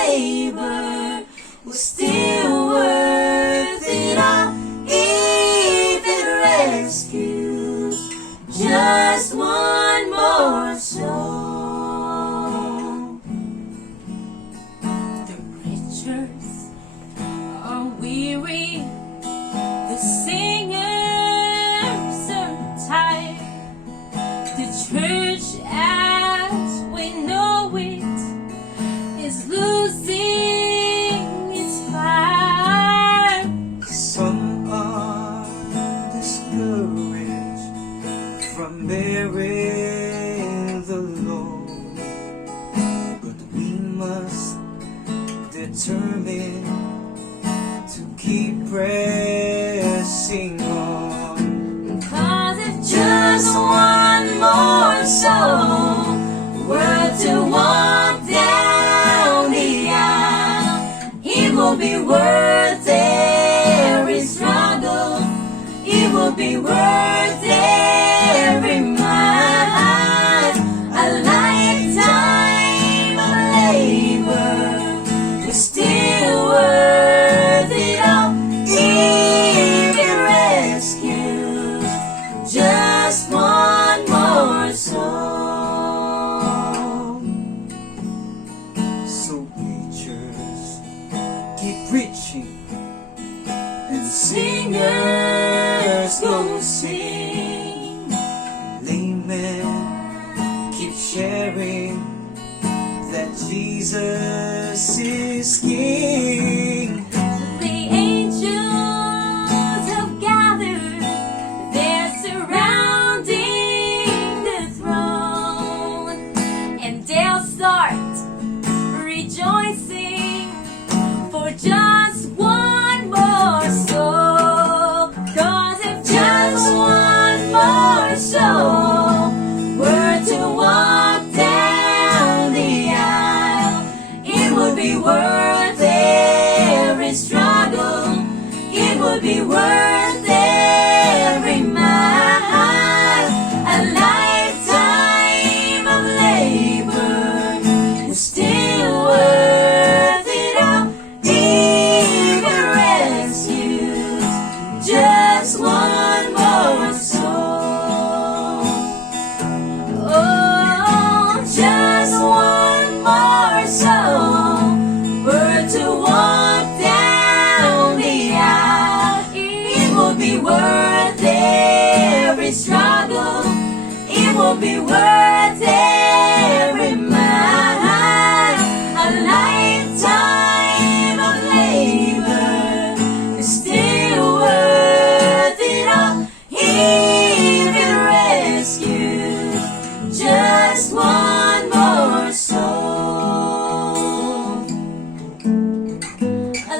labor was still worth it all if it rescues just one more soul. The preachers are weary, the singers are tired, the church as we know it is losing its fire. Some are discouraged from bearing the load, but we must determine to keep pressing on. Cause if just one more soul were to walk down the aisle, it will be worth every struggle, it will be worth every mile. A lifetime of labor is still worth it all if it rescues just one more soul. So preachers, keep preaching, and singers go sing. Laymen, keep sharing that Jesus is King. The angels have gathered, they're surrounding the throne, and they'll start rejoicing for just one more soul. Cause if just one more soul were to walk down the aisle, it would be worth every struggle, it would be worth every mile. A lifetime of labor is still worth it all if it rescues just one more soul. Oh, just one more soul were to walk down the aisle, it will be worth every struggle, it will be worth every mile. A lifetime of labor is still worth it all if it rescues just one more soul. A